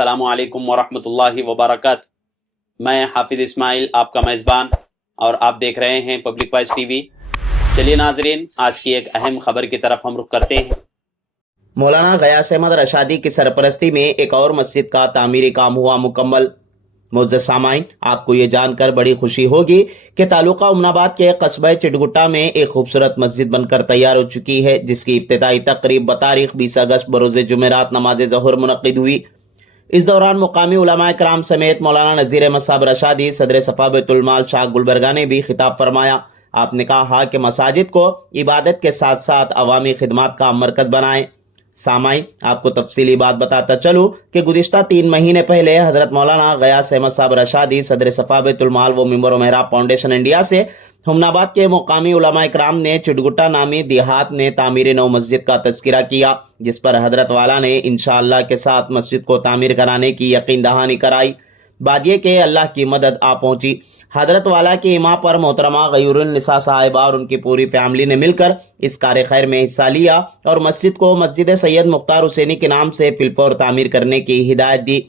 السلام علیکم ورحمۃ اللہ وبرکاتہ۔ میں حافظ اسماعیل آپ کا میزبان اور آپ دیکھ رہے ہیں پبلک وائس ٹی وی۔ چلیے ناظرین، آج کی ایک اہم خبر کی طرف ہم رخ کرتے ہیں۔ مولانا غیاث احمد رشادی کی سرپرستی میں ایک اور مسجد کا تعمیری کام ہوا مکمل۔ معزز سامعین، آپ کو یہ جان کر بڑی خوشی ہوگی کہ تعلقہ امن آباد کے قصبہ چٹگٹا میں ایک خوبصورت مسجد بن کر تیار ہو چکی ہے، جس کی افتتاحی تقریب بتاریخ 20 اگست بروز جمعرات نماز ظہر منعقد ہوئی۔ اس دوران مقامی علماء کرام سمیت مولانا نذیر احمد صاحب رشادی، صدر صفا بیت المال شاہ گلبرگہ نے بھی خطاب فرمایا۔ آپ نے کہا کہ مساجد کو عبادت کے ساتھ ساتھ عوامی خدمات کا مرکز بنائیں۔ سامعین، آپ کو تفصیلی بات بتاتا چلوں کہ گزشتہ 3 مہینے پہلے حضرت مولانا غیاث احمد صاحب رشادی، صدر صفا بیت المال و ممبر و محراب فاؤنڈیشن انڈیا سے امن آباد کے مقامی علماء اکرام نے چٹگٹا نامی دیہات میں تعمیر نو مسجد کا تذکرہ کیا، جس پر حضرت والا نے انشاءاللہ کے ساتھ مسجد کو تعمیر کرانے کی یقین دہانی کرائی۔ بات یہ کہ اللہ کی مدد آ پہنچی۔ حضرت والا کی ایما پر محترمہ غیور النساء صاحبہ اور ان کی پوری فیملی نے مل کر اس کار خیر میں حصہ لیا اور مسجد کو مسجد سید مختار حسینی کے نام سے فی الفور تعمیر کرنے کی ہدایت دی۔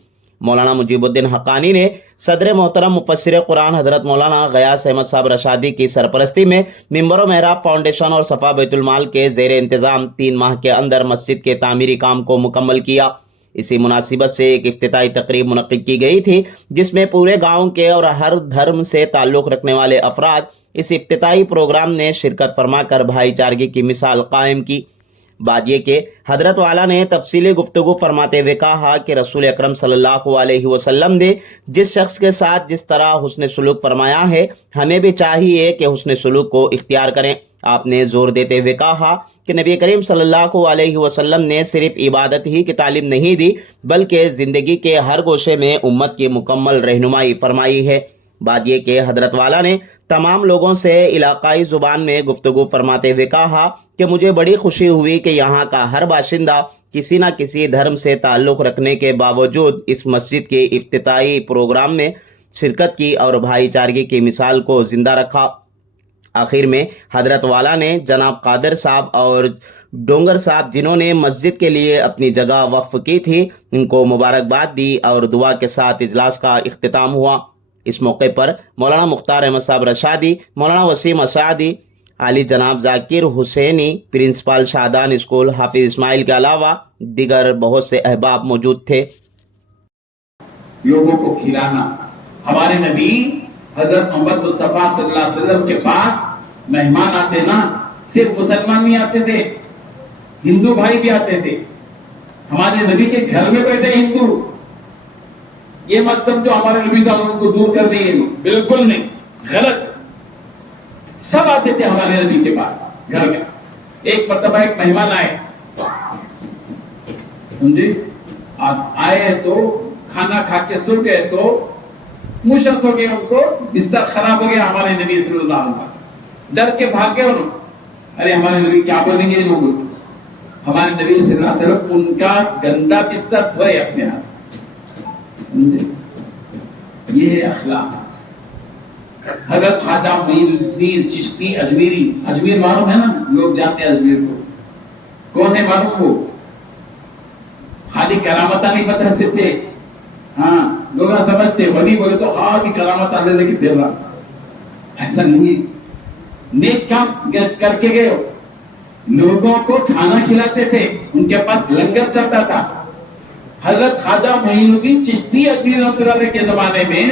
مولانا مجیب الدین حقانی نے صدر محترم مفسر قرآن حضرت مولانا غیاث احمد صاحب رشادی کی سرپرستی میں ممبر و محراب فاؤنڈیشن اور صفا بیت المال کے زیر انتظام 3 ماہ کے اندر مسجد کے تعمیری کام کو مکمل کیا۔ اسی مناسبت سے ایک افتتاحی تقریب منعقد کی گئی تھی، جس میں پورے گاؤں کے اور ہر دھرم سے تعلق رکھنے والے افراد اس افتتاحی پروگرام نے شرکت فرما کر بھائی چارگی کی مثال قائم کی۔ بات یہ کہ حضرت والا نے تفصیلی گفتگو فرماتے ہوئے کہا کہ رسول اکرم صلی اللہ علیہ وسلم نے جس شخص کے ساتھ جس طرح حسن سلوک فرمایا ہے، ہمیں بھی چاہیے کہ حسن سلوک کو اختیار کریں۔ آپ نے زور دیتے ہوئے کہا کہ نبی کریم صلی اللہ علیہ وسلم نے صرف عبادت ہی کی تعلیم نہیں دی، بلکہ زندگی کے ہر گوشے میں امت کی مکمل رہنمائی فرمائی ہے۔ بات یہ کہ حضرت والا نے تمام لوگوں سے علاقائی زبان میں گفتگو فرماتے ہوئے کہا کہ مجھے بڑی خوشی ہوئی کہ یہاں کا ہر باشندہ کسی نہ کسی دھرم سے تعلق رکھنے کے باوجود اس مسجد کے افتتاحی پروگرام میں شرکت کی اور بھائی چارگی کی مثال کو زندہ رکھا۔ آخر میں حضرت والا نے جناب قادر صاحب اور ڈونگر صاحب، جنہوں نے مسجد کے لیے اپنی جگہ وقف کی تھی، ان کو مبارکباد دی اور دعا کے ساتھ اجلاس کا اختتام ہوا۔ اس موقع پر مولانا مختار احمد صاحب رشادی، مولانا وسیم اسعدی، علی جناب ذاکر حسینی، پرنسپل شادان اسکول حافظ اسماعیل کے علاوہ دیگر بہت سے احباب موجود تھے۔ لوگوں کو کھلانا، ہمارے نبی حضرت محمد مصطفیٰ صلی اللہ علیہ وسلم کے پاس مہمان آتے نا، صرف مسلمان نہیں آتے تھے، ہندو بھائی بھی آتے تھے۔ ہمارے نبی کے گھر میں بیٹھے ہندو، یہ مت سمجھو ہمارے نبی تو ان کو دور کر دیے، بالکل نہیں، غلط۔ سب آتے تھے ہمارے نبی کے پاس گھر میں۔ ایک مرتبہ ایک مہمان آئے، سمجھے، آئے تو کھانا کھا کے سو گئے تو مشرف ہو گئے، ان کو بستر خراب ہو گیا ہمارے نبی صلی اللہ علیہ وسلم، ڈر کے بھاگ گئے انہوں۔ ارے ہمارے نبی کیا بولیں گے لوگ؟ ہمارے نبی صلی اللہ علیہ وسلم ان کا گندا بستر دھوئے اپنے ہاتھ۔ یہ اخلاق۔ حضرت خواجہ معین الدین چشتی اجمیری، اجمیر معلوم ہے نا، لوگ جاتے ہیں اجمیر کو، کون ہے معلوم؟ وہ خالی کرامتہ نہیں بتاتے تھے، ہاں لوگ سمجھتے ولی بولے تو خالی کرامت آنے لگی پھر رہا، ایسا نہیں۔ نیک کام کر کے گئے، لوگوں کو کھانا کھلاتے تھے، ان کے پاس لنگر چلتا تھا۔ حضرت خواجہ معین الدین چشتی اجمیری رحمۃ اللہ علیہ کے زمانے میں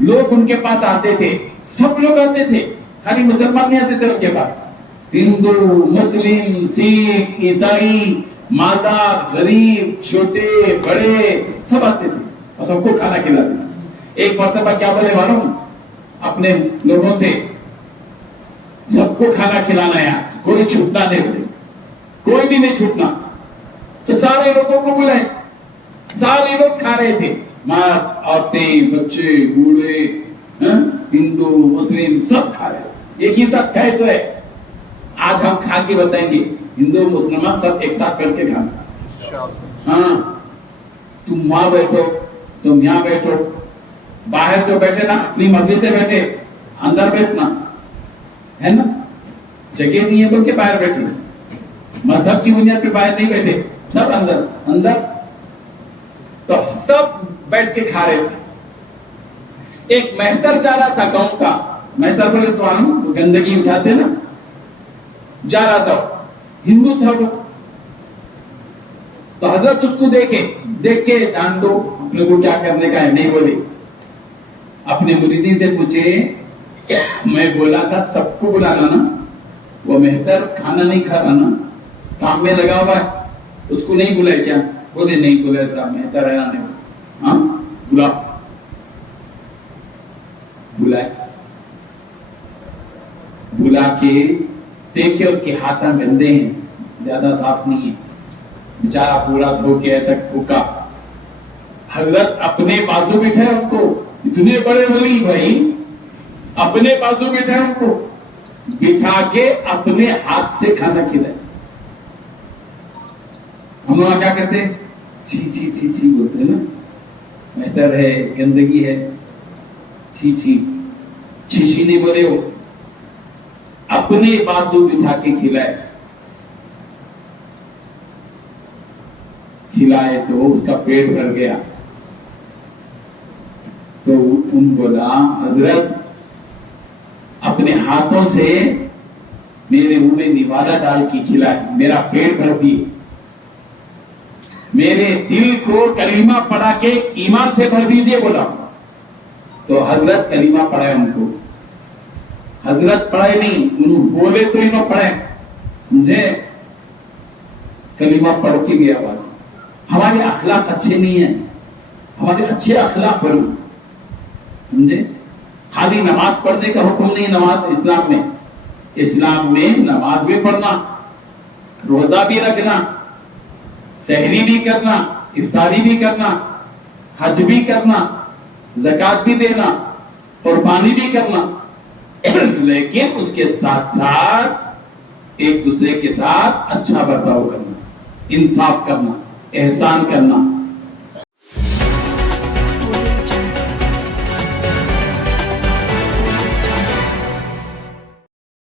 لوگ ان کے پاس آتے تھے، سب لوگ آتے تھے، خالی مسلمان نہیں آتے تھے ان کے پاس، ہندو، مسلم، سکھ، عیسائی، مالدار، غریب، چھوٹے بڑے سب آتے تھے اور سب کو کھانا کھلاتے تھے۔ ایک مرتبہ کیا بولے معلوم؟ اپنے لوگوں سے سب کو کھانا کھلانا ہے، کوئی چھوٹنا نہیں، بولے کوئی بھی نہیں چھوٹنا۔ تو سارے لوگوں کو بلائے، سارے لوگ کھا رہے تھے، مرد، عورتیں، بچے، بوڑھے، ہندو، مسلم سب کھا رہے، ایک ہی ساتھ کھائے تو ہے۔ آج ہم کھا کے بتائیں گے، ہندو مسلمان سب ایک ساتھ کر کے کھانا۔ ہاں، تم وہاں بیٹھو، تم یہاں بیٹھو، باہر جو بیٹھے نا اپنی مرضی سے بیٹھے، اندر بیٹھنا ہے نا، جگہ نہیں ہے بول کے باہر بیٹھنا، مذہب کی بنیاد پہ باہر نہیں بیٹھے، سب اندر اندر۔ تو سب بیٹھ کے کھا رہے تھے. ایک مہتر جا رہا تھا گاؤں کا, مہتر بولے تو ہم گندگی اٹھاتے نا, جا رہا تھا, ہندو تھا وہ. تو حضرت اس کو دیکھ کے جان دو اپنے کو کیا کرنے کا ہے, نہیں بولے. اپنے مریدین سے پوچھے, میں بولا تھا سب کو بلانا نا, وہ مہتر کھانا نہیں کھا رہا نا, کام میں لگا ہوا ہے, اس کو نہیں بلائے کیا؟ بولے نہیں بولے صاحب, مہتر ہے نا, ہاں بلا. بلائے, بلا کے دیکھے اس کے ہاتھ گندے ہیں, زیادہ صاف نہیں ہے, بیچارہ پورا دھو کے تک پھوکا. حضرت اپنے بازو بٹھائے ان کو, اتنے بڑے ولی بھائی, اپنے بازو بٹھائے ان کو, بٹھا کے اپنے ہاتھ سے کھانا کھلائے. ہم لوگ کیا کہتے ہیں, چھی چھی چھی چھی بولتے ہیں نا, مہتر ہے, گندگی ہے, چھی چھی. چھی چھی نہیں بولے, وہ اپنے بازو بٹھا کے کھلائے تو اس کا پیٹ بھر گیا. تو ان بولا, حضرت اپنے ہاتھوں سے میرے منہ میں نوالا ڈال کے کھلائے, میرا پیٹ بھر دیے, میرے دل کو کلمہ پڑھا کے ایمان سے بھر دیجئے بولا. تو حضرت کلمہ پڑھائے ان کو. حضرت پڑھائے نہیں, انہوں بولے تو انہوں پڑھائے, سمجھے, کلمہ پڑھ کے گیا. بات ہمارے اخلاق اچھے نہیں ہیں, ہمارے اچھے اخلاق بنو, سمجھے. خالی نماز پڑھنے کا حکم نہیں نماز اسلام میں. اسلام میں نماز بھی پڑھنا, روزہ بھی رکھنا, سحری بھی کرنا, افطاری بھی کرنا, حج بھی کرنا, زکات بھی دینا, قربانی بھی کرنا, لیکن اس کے ساتھ ساتھ ایک دوسرے کے ساتھ اچھا برتاؤ کرنا, انصاف کرنا, احسان کرنا,